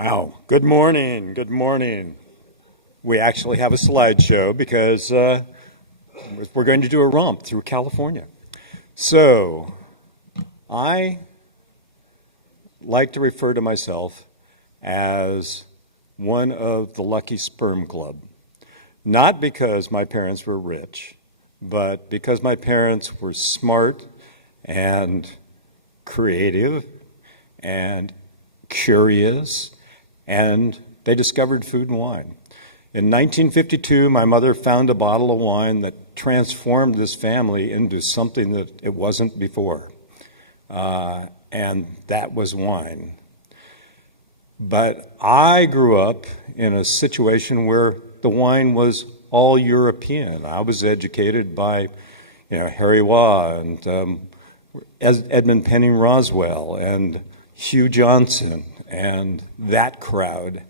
Wow. Good morning. Good morning. We actually have a slideshow because we're going to do a romp through California. So I like to refer to myself as one of the lucky sperm club. Not because my parents were rich, but because my parents were smart and creative and curious, and they discovered food and wine. In 1952, my mother found a bottle of wine that transformed this family into something that it wasn't before, and that was wine. But I grew up in a situation where the wine was all European. I was educated by, Harry Waugh and Edmund Penning Roswell and Hugh Johnson and that crowd.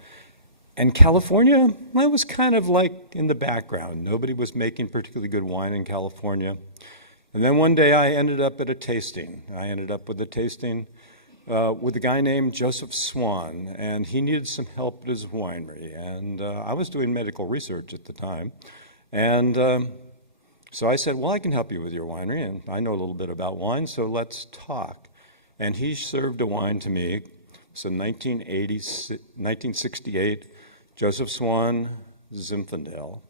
And California, I was kind of like in the background. Nobody was making particularly good wine in California. And then one day I ended up at a tasting. I ended up with a tasting with a guy named Joseph Swan, and he needed some help at his winery. And I was doing medical research at the time. And so I said, well, I can help you with your winery, and I know a little bit about wine, so let's talk. And he served a wine to me. So 1968, Joseph Swan Zinfandel.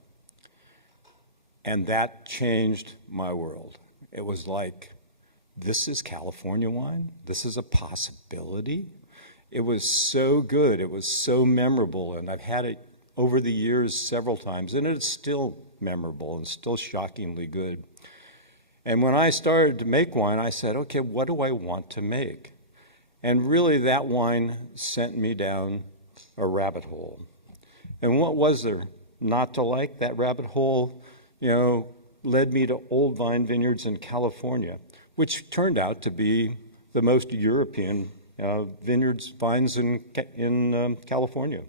And that changed my world. It was like, this is California wine? This is a possibility? It was so good. It was so memorable. And I've had it over the years several times. And it's still memorable and still shockingly good. And when I started to make wine, I said, okay, what do I want to make? And really that wine sent me down a rabbit hole. And what was there not to like? That rabbit hole, led me to old vine vineyards in California, which turned out to be the most European vines in California.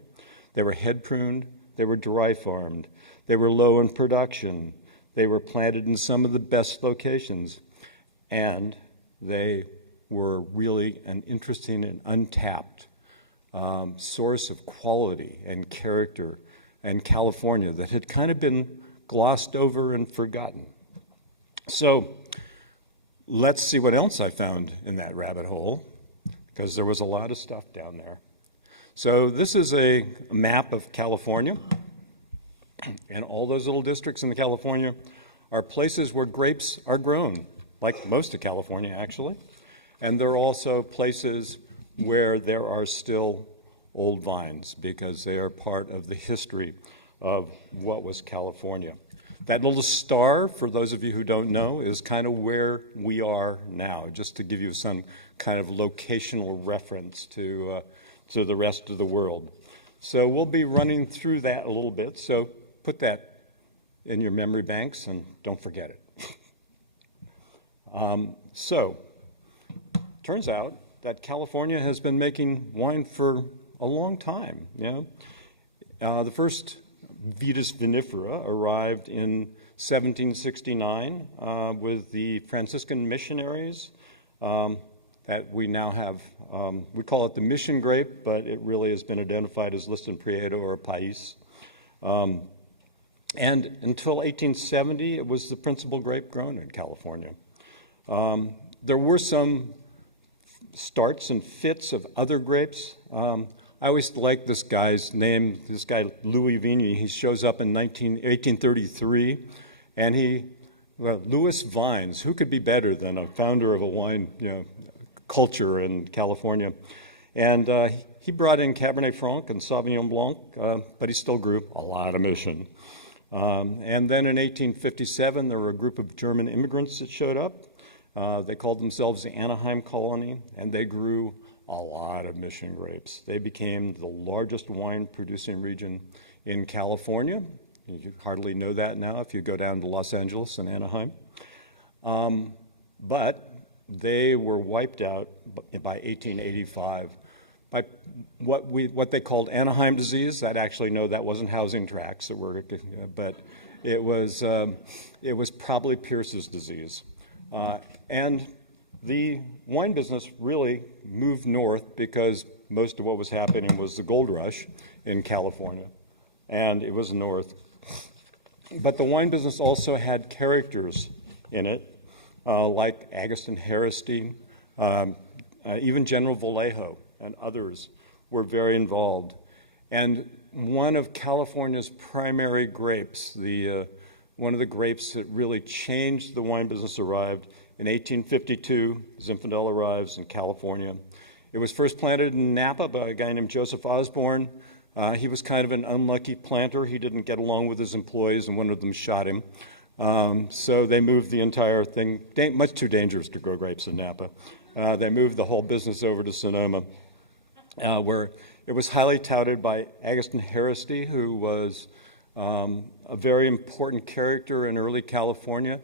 They were head pruned, they were dry farmed, they were low in production, they were planted in some of the best locations, and they were really an interesting and untapped source of quality and character in California that had kind of been glossed over and forgotten. So let's see what else I found in that rabbit hole, because there was a lot of stuff down there. So this is a map of California, and all those little districts in California are places where grapes are grown, like most of California, actually. And there are also places where there are still old vines, because they are part of the history of what was California. That little star, for those of you who don't know, is kind of where we are now, just to give you some kind of locational reference to the rest of the world. So we'll be running through that a little bit, so put that in your memory banks and don't forget it. Turns out that California has been making wine for a long time. The first Vitis vinifera arrived in 1769 with the Franciscan missionaries that we now have. We call it the mission grape, but it really has been identified as Liston Prieto or Pais. And until 1870, it was the principal grape grown in California. There were some starts and fits of other grapes. I always like this guy's name, this guy Louis Vigny. He shows up in 1833, and Louis Vines, who could be better than a founder of a wine culture in California? And he brought in Cabernet Franc and Sauvignon Blanc, but he still grew a lot of mission. And then in 1857, there were a group of German immigrants that showed up. They called themselves the Anaheim Colony, and they grew a lot of mission grapes. They became the largest wine-producing region in California. You hardly know that now if you go down to Los Angeles and Anaheim. But they were wiped out by 1885 by what they called Anaheim disease. I'd actually know that wasn't housing tracts that were, but it was probably Pierce's disease. And the wine business really moved north because most of what was happening was the gold rush in California, and it was north. But the wine business also had characters in it, like Agustin Harristy, even General Vallejo and others were very involved. And one of California's primary grapes, one of the grapes that really changed the wine business, arrived in 1852. Zinfandel arrives in California. It was first planted in Napa by a guy named Joseph Osborne. He was kind of an unlucky planter. He didn't get along with his employees, and one of them shot him. So they moved the entire thing, much too dangerous to grow grapes in Napa. They moved the whole business over to Sonoma, where it was highly touted by Agustin Harristy, who was a very important character in early California.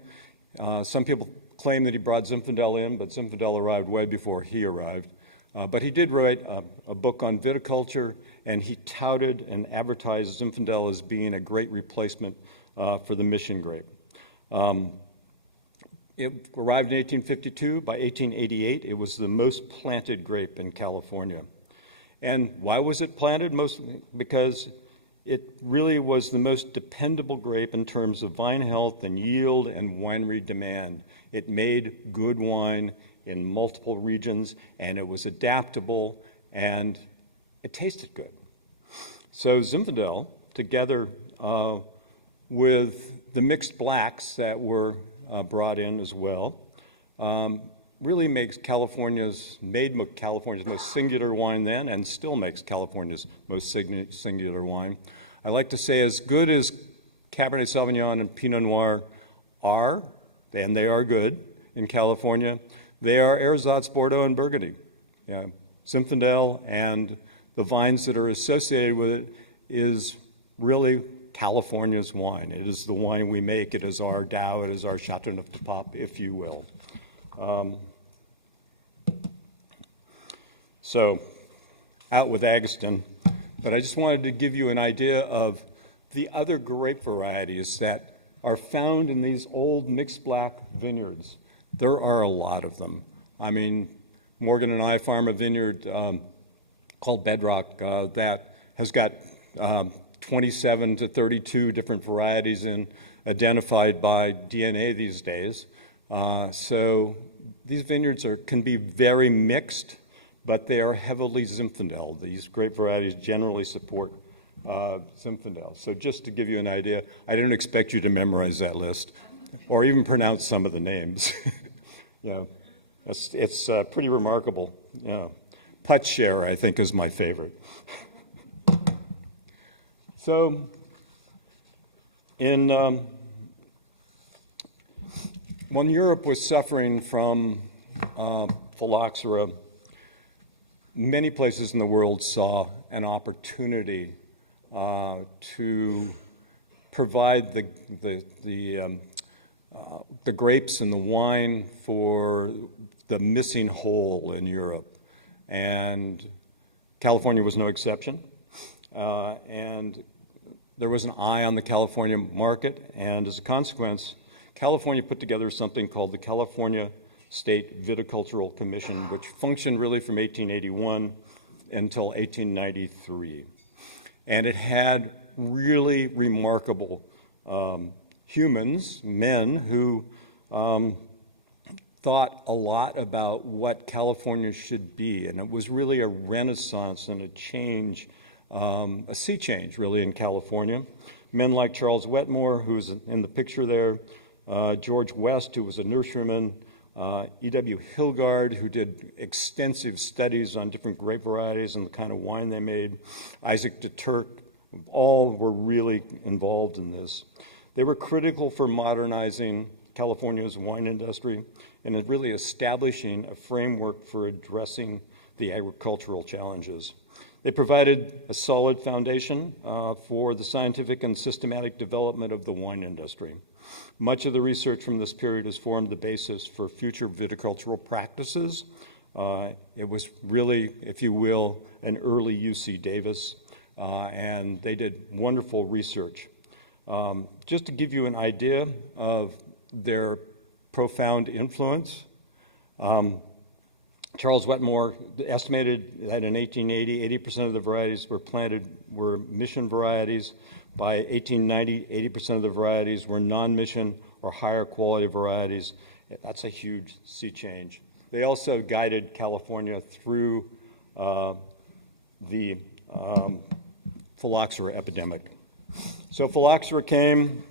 Some people claim that he brought Zinfandel in, but Zinfandel arrived way before he arrived. But he did write a book on viticulture, and he touted and advertised Zinfandel as being a great replacement for the Mission grape. It arrived in 1852. By 1888, it was the most planted grape in California. And why was it planted? Mostly because it really was the most dependable grape in terms of vine health and yield and winery demand. It made good wine in multiple regions, and it was adaptable, and it tasted good. So Zinfandel, together with the mixed blacks that were brought in as well, really made California's most singular wine then, and still makes California's most singular wine. I like to say, as good as Cabernet Sauvignon and Pinot Noir are, and they are good in California, they are Ersatz, Bordeaux, and Burgundy. Yeah. Zinfandel and the vines that are associated with it is really California's wine. It is the wine we make. It is our Dow. It is our Chateauneuf du Pape, if you will. So, out with Agustin. But I just wanted to give you an idea of the other grape varieties that are found in these old mixed black vineyards. There are a lot of them. I mean, Morgan and I farm a vineyard called Bedrock that has got 27 to 32 different varieties identified by DNA these days. So these vineyards can be very mixed, but they are heavily Zinfandel. These grape varieties generally support Zinfandel. So just to give you an idea, I didn't expect you to memorize that list or even pronounce some of the names. It's pretty remarkable. Putshare, I think, is my favorite. So when Europe was suffering from phylloxera, many places in the world saw an opportunity to provide the grapes and the wine for the missing hole in Europe. And California was no exception. And there was an eye on the California market, and as a consequence, California put together something called the California State Viticultural Commission, which functioned really from 1881 until 1893. And it had really remarkable men who thought a lot about what California should be. And it was really a renaissance and a change, a sea change, really, in California. Men like Charles Wetmore, who's in the picture there, George West, who was a nurseryman, E.W. Hilgard, who did extensive studies on different grape varieties and the kind of wine they made, Isaac de Turck, all were really involved in this. They were critical for modernizing California's wine industry and really establishing a framework for addressing the agricultural challenges. They provided a solid foundation for the scientific and systematic development of the wine industry. Much of the research from this period has formed the basis for future viticultural practices. It was really, if you will, an early UC Davis, and they did wonderful research. Just to give you an idea of their profound influence, Charles Wetmore estimated that in 1880, 80% of the varieties were mission varieties. By 1890, 80% of the varieties were non-mission or higher quality varieties. That's a huge sea change. They also guided California through the phylloxera epidemic. So phylloxera came,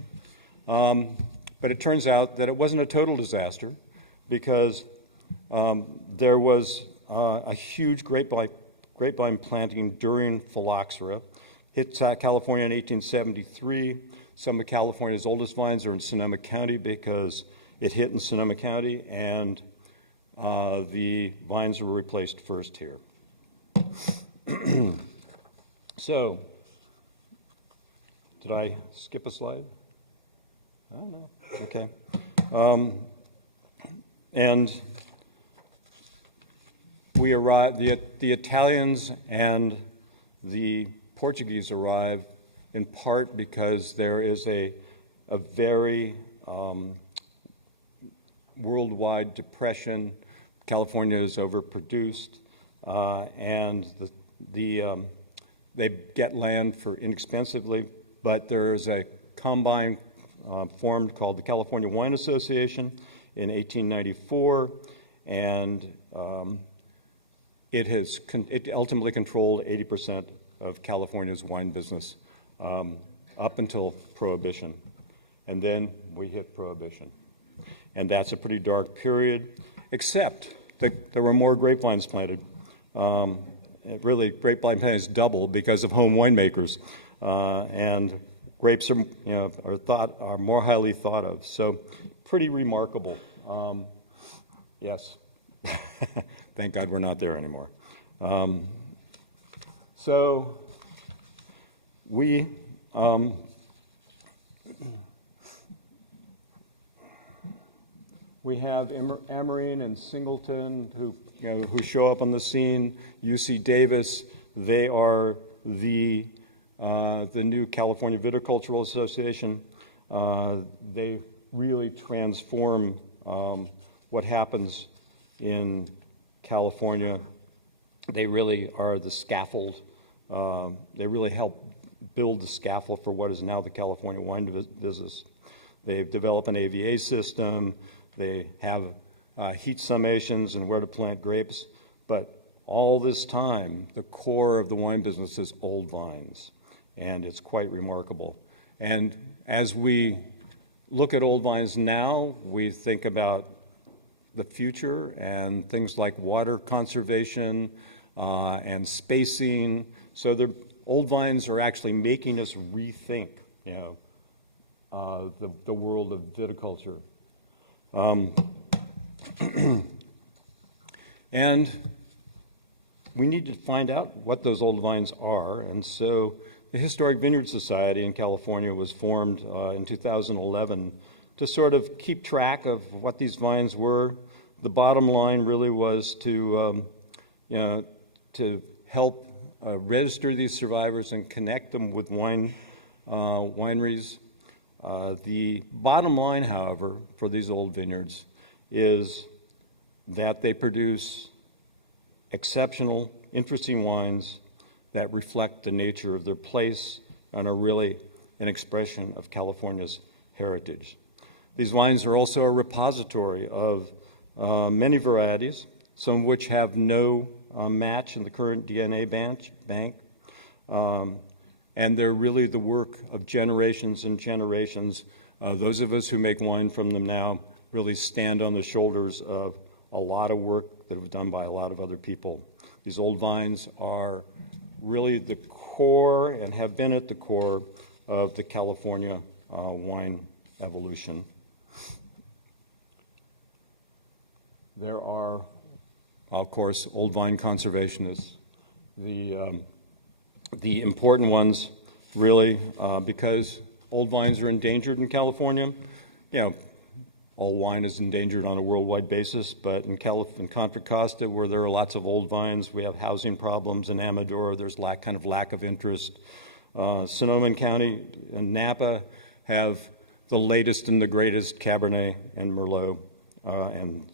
but it turns out that it wasn't a total disaster because there was a huge grapevine planting during phylloxera. Hit California in 1873. Some of California's oldest vines are in Sonoma County because it hit in Sonoma County, and the vines were replaced first here. So, did I skip a slide? I don't know. Okay. And we arrived, the Italians and the Portuguese arrived in part because there is a very worldwide depression. California is overproduced, and they get land for inexpensively, but there is a combine formed called the California Wine Association in 1894, and it ultimately controlled 80% of California's wine business up until Prohibition. And then we hit Prohibition. And that's a pretty dark period, except that there were more grapevines planted. Really, grapevine plantings doubled because of home winemakers. And grapes are more highly thought of. So pretty remarkable. Yes. Thank God we're not there anymore. So we have Amarine and Singleton who show up on the scene. UC Davis, they are the new California Viticultural Association. They really transform what happens in California. They really are the scaffold. They really help build the scaffold for what is now the California wine business. They've developed an AVA system. They have heat summations and where to plant grapes. But all this time, the core of the wine business is old vines. And it's quite remarkable. And as we look at old vines now, we think about the future and things like water conservation and spacing. So the old vines are actually making us rethink, the world of viticulture. And we need to find out what those old vines are. And so the Historic Vineyard Society in California was formed in 2011 to sort of keep track of what these vines were. The bottom line really was to help register these survivors and connect them with wineries. The bottom line, however, for these old vineyards is that they produce exceptional, interesting wines that reflect the nature of their place and are really an expression of California's heritage. These wines are also a repository of many varieties, some of which have no match in the current DNA bank. And they're really the work of generations and generations. Those of us who make wine from them now really stand on the shoulders of a lot of work that was done by a lot of other people. These old vines are really the core and have been at the core of the California wine evolution. There are, of course, old vine conservationists. The important ones, really, because old vines are endangered in California. All wine is endangered on a worldwide basis, but in Contra Costa, where there are lots of old vines, we have housing problems. In Amador, there's lack of interest. Sonoma County and Napa have the latest and the greatest Cabernet and Merlot and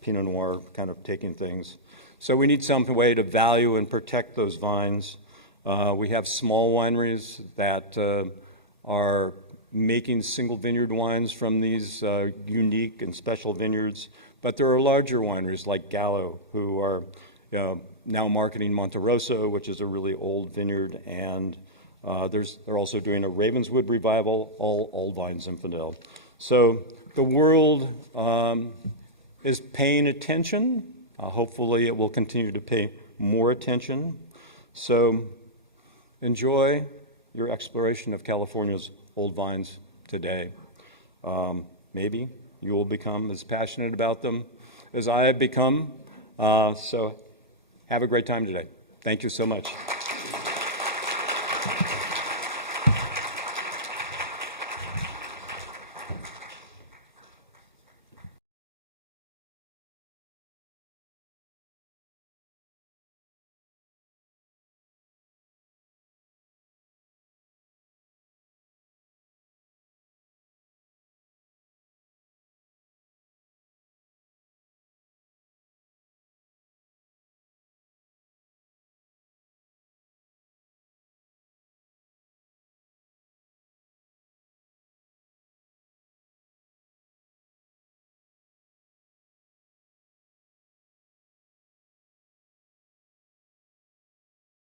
Pinot Noir kind of taking things. So we need some way to value and protect those vines. We have small wineries that are making single vineyard wines from these unique and special vineyards, but there are larger wineries like Gallo who are now marketing Monte Rosso, which is a really old vineyard, and they're also doing a Ravenswood revival, all vine Zinfandel. So the world is paying attention. Hopefully it will continue to pay more attention. So enjoy your exploration of California's old vines today. Maybe you will become as passionate about them as I have become. So have a great time today. Thank you so much.